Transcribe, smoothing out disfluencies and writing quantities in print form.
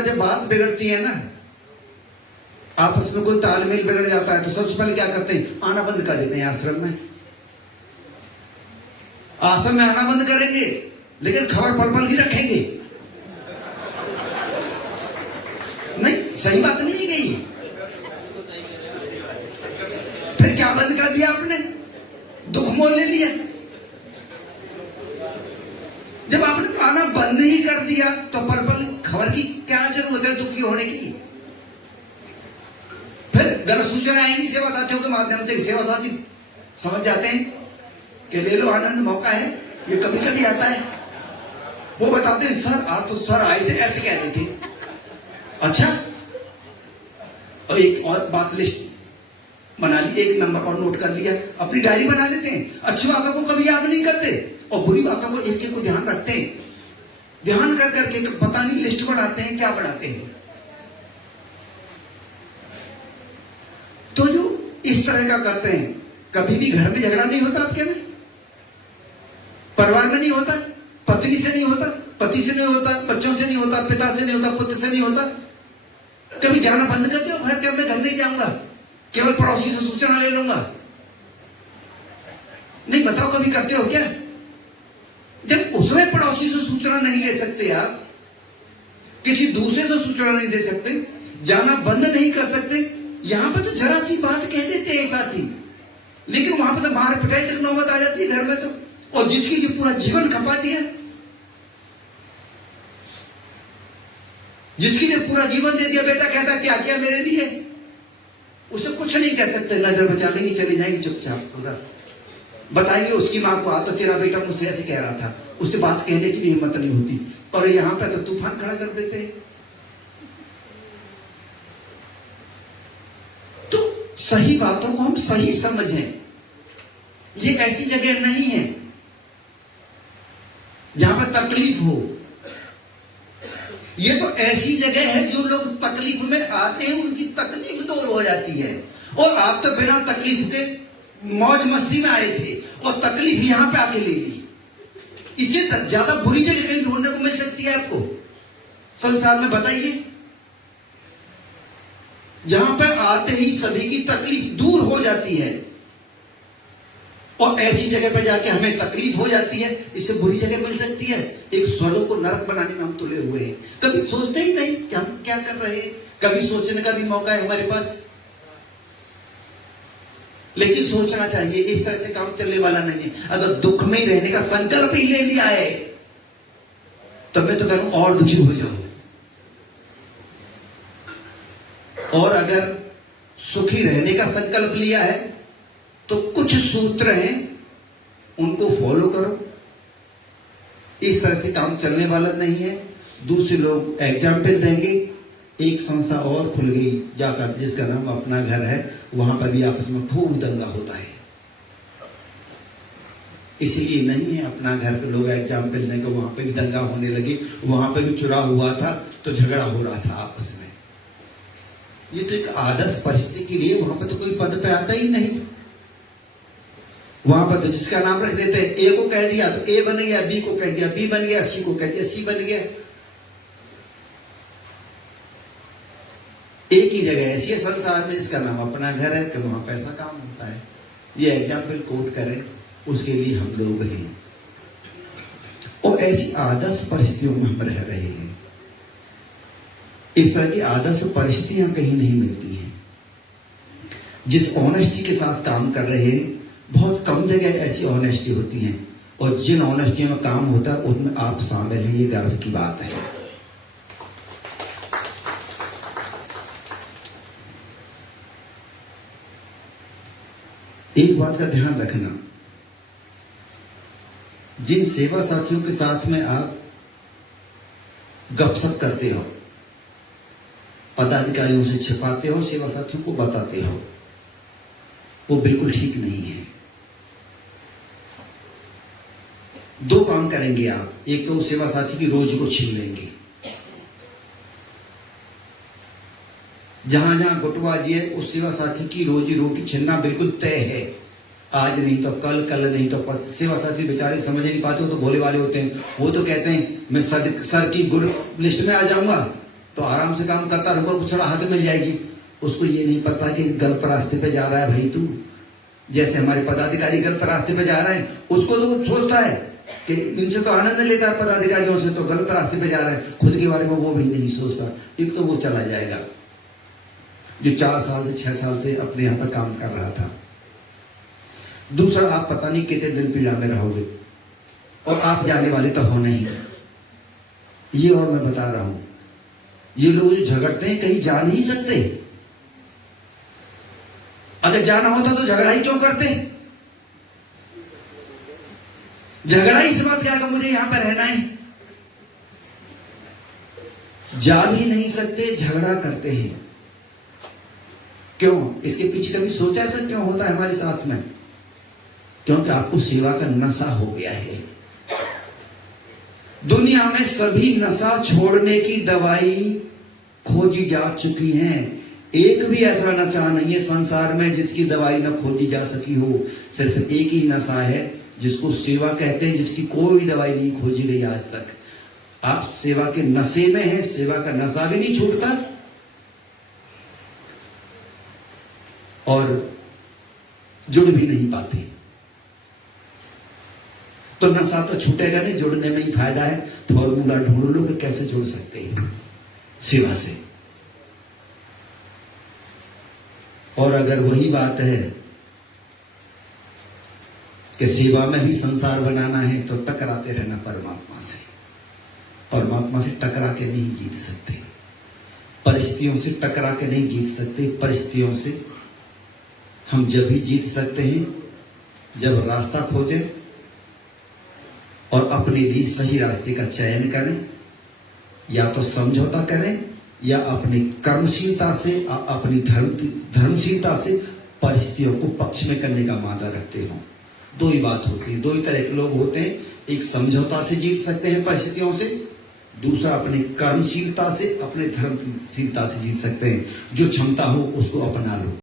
जब बात बिगड़ती है ना, आपस में कोई तालमेल बिगड़ जाता है तो सबसे पहले क्या करते हैं, आना बंद कर देते हैं आश्रम में। आश्रम में आना बंद करेंगे लेकिन खबर पल पल की रखेंगे। नहीं, सही बात नहीं है गई। फिर क्या बंद कर दिया आपने, दुख मोल ले लिया। जब आपने आना बंद ही कर दिया तो पल पल खबर की क्या जरूरत है दुखी होने की। फिर गलत सूचना आएंगी सेवा साथियों के माध्यम से। सेवा साथी समझ जाते हैं कि ले लो आनंद, मौका है। ये कभी कभी आता है, वो बताते हैं सर आज तो सर आए थे, ऐसे कह रहे थे। अच्छा, और एक और बात लिस्ट बना ली, एक नंबर पर नोट कर लिया, अपनी डायरी बना लेते हैं। अच्छी बातों को कभी याद नहीं करते और बुरी बातों को एक एक को ध्यान रखते हैं। ध्यान कर करके पता नहीं लिस्ट बनाते हैं क्या बनाते हैं। तो जो इस तरह का करते हैं, कभी भी घर में झगड़ा नहीं होता आपके में, परिवार में नहीं होता, पत्नी से नहीं होता, पति से नहीं होता, बच्चों से नहीं होता, पिता से नहीं होता, पुत्र से नहीं होता। कभी जाना बंद कर दो, भाई मैं घर नहीं जाऊंगा, केवल पड़ोसी से सूचना ले लूंगा। नहीं, बताओ कभी करते हो क्या? जब उसमें पड़ोसी से सूचना नहीं ले सकते, आप किसी दूसरे से सूचना नहीं दे सकते, जाना बंद नहीं कर सकते, यहां पर तो जरा सी बात कह देते हैं साथी, लेकिन वहां पर तो मार पिटाई तक नौबत आ जाती है घर में तो। और जिसकी जो पूरा जीवन खपा दिया, जिसकी ने पूरा जीवन दे दिया, बेटा कहता क्या किया मेरे लिए, उसे कुछ नहीं कह सकते। नजर बचा लेंगे, चले जाएंगे चुपचाप उधर, बताएंगे उसकी मां को, तो तेरा बेटा मुझसे ऐसे कह रहा था, उससे बात कहने की भी हिम्मत नहीं होती। और यहां पर तो तूफान खड़ा कर देते हैं। तो सही बातों को हम सही समझें। ये ऐसी जगह नहीं है जहां पर तकलीफ हो। ये तो ऐसी जगह है जो लोग तकलीफ में आते हैं उनकी तकलीफ दूर हो जाती है। और आप तो बिना तकलीफ के मौज मस्ती में आए थे और तकलीफ यहां पे आके ले ली। इससे ज्यादा बुरी जगह कहीं ढूंढने को मिल सकती है आपको संसार में, बताइए। जहां पर आते ही सभी की तकलीफ दूर हो जाती है और ऐसी जगह पर जाके हमें तकलीफ हो जाती है, इससे बुरी जगह मिल सकती है। एक स्वर्ग को नरक बनाने में हम तुले हुए हैं। कभी सोचते ही नहीं कि हम क्या कर रहे हैं, कभी सोचने का भी मौका है हमारे पास, लेकिन सोचना चाहिए। इस तरह से काम चलने वाला नहीं है। अगर दुख में ही रहने का संकल्प ही ले लिया है तो मैं तो कह रहा हूं और दुखी हो जाओ। और अगर सुखी रहने का संकल्प लिया है तो कुछ सूत्र हैं, उनको फॉलो करो। इस तरह से काम चलने वाला नहीं है। दूसरे लोग एग्जाम्पल देंगे। एक संस्था और खुल गई जाकर, जिसका नाम अपना घर है, वहां पर भी आपस में खूब दंगा होता है। इसीलिए नहीं है अपना घर के लोग एग्जाम्पल देंगे, वहां पर भी दंगा होने लगे। वहां पर भी चुनाव हुआ था तो झगड़ा हो रहा था आपस में। ये तो एक आदर्श परिस्थिति के लिए वहां पर तो कोई पद पे आता ही नहीं। वहां पर तो जिसका नाम रख देते हैं, ए को कह दिया तो ए बन गया, बी को कह दिया बी बन गया, सी को कह दिया सी बन गया। एक ही जगह ऐसी है संसार में जिसका नाम अपना घर है कि वहां पैसा काम होता है। ये एग्जाम्पल कोट करें, उसके लिए हम लोग हैं। और ऐसी आदर्श परिस्थितियों में हम रह रहे हैं। इस तरह की आदर्श परिस्थितियां कहीं नहीं मिलती हैं। जिस ऑनेस्टी के साथ काम कर रहे हैं, बहुत कम जगह ऐसी ऑनेस्टी होती है। और जिन ऑनेस्टियों में काम होता है उनमें आप शामिल हैं, ये गर्व की बात है। एक बात का ध्यान रखना, जिन सेवा साथियों के साथ में आप गपशप करते हो, पदाधिकारियों से छिपाते हो, सेवा साथियों को बताते हो, वो बिल्कुल ठीक नहीं है। दो काम करेंगे आप। एक तो सेवा साथी की रोजी को छीन लेंगे। जहां जहां गुटबाजी है, उस सेवा साथी की रोजी रोटी छीनना बिल्कुल तय है। आज नहीं तो कल, कल नहीं तो परसों। सेवा साथी बेचारे समझ नहीं पाते, वो तो भोले वाले होते हैं। वो तो कहते हैं मैं सर की गुड लिस्ट में आ जाऊंगा, तो आराम से काम करता रहूंगा, कुछ राहत मिल जाएगी। उसको ये नहीं पता कि गलत रास्ते पे जा रहा है भाई तू। जैसे हमारे पदाधिकारी गलत रास्ते पे जा रहे हैं, उसको तो सोचता है कि इनसे तो आनंद लेता है, पदाधिकारियों से तो गलत रास्ते पे जा रहे हैं, खुद के बारे में वो भी नहीं सोचता। एक तो वो चला जाएगा जो 4 साल से 6 साल से अपने यहां पर काम कर रहा था। दूसरा, आप पता नहीं कितने दिन पीड़ा में रहोगे, और आप जाने वाले तो हो नहीं, ये और मैं बता रहा हूं। ये लोग जो झगड़ते हैं कहीं जा नहीं सकते। अगर जाना होता तो झगड़ा ही क्यों करते? झगड़ा ही इस बात क्या कि मुझे यहां पर रहना है। जा भी नहीं सकते, झगड़ा करते हैं। क्यों? इसके पीछे कभी सोचा ऐसा क्यों होता है हमारे साथ में? क्योंकि आपको सेवा का नशा हो गया है। दुनिया में सभी नशा छोड़ने की दवाई खोजी जा चुकी है। एक भी ऐसा नशा नहीं है संसार में जिसकी दवाई न खोजी जा सकी हो। सिर्फ एक ही नशा है जिसको सेवा कहते हैं, जिसकी कोई दवाई नहीं खोजी गई आज तक। आप सेवा के नशे में हैं, सेवा का नशा भी नहीं छूटता और जुड़ भी नहीं पाते। तो नशा तो छूटेगा नहीं, जुड़ने में ही फायदा है। फॉर्मूला ढूंढ लो कि कैसे जुड़ सकते हैं सेवा से। और अगर वही बात है कि सेवा में भी संसार बनाना है तो टकराते रहना परमात्मा से। परमात्मा से टकरा के नहीं जीत सकते, परिस्थितियों से टकरा के नहीं जीत सकते। परिस्थितियों से हम जब भी जीत सकते हैं जब रास्ता खोजें और अपने लिए सही रास्ते का चयन करें, या तो समझौता करें या अपनी कर्मशीलता से, अपनी धर्मशीलता से परिस्थितियों को पक्ष में करने का मादा रखते हो। दो ही बात होती है, दो ही तरह के लोग होते हैं। एक समझौता से जीत सकते हैं परिस्थितियों से, दूसरा अपनी कर्मशीलता से, अपने धर्मशीलता से जीत सकते हैं। जो क्षमता हो उसको अपना लो।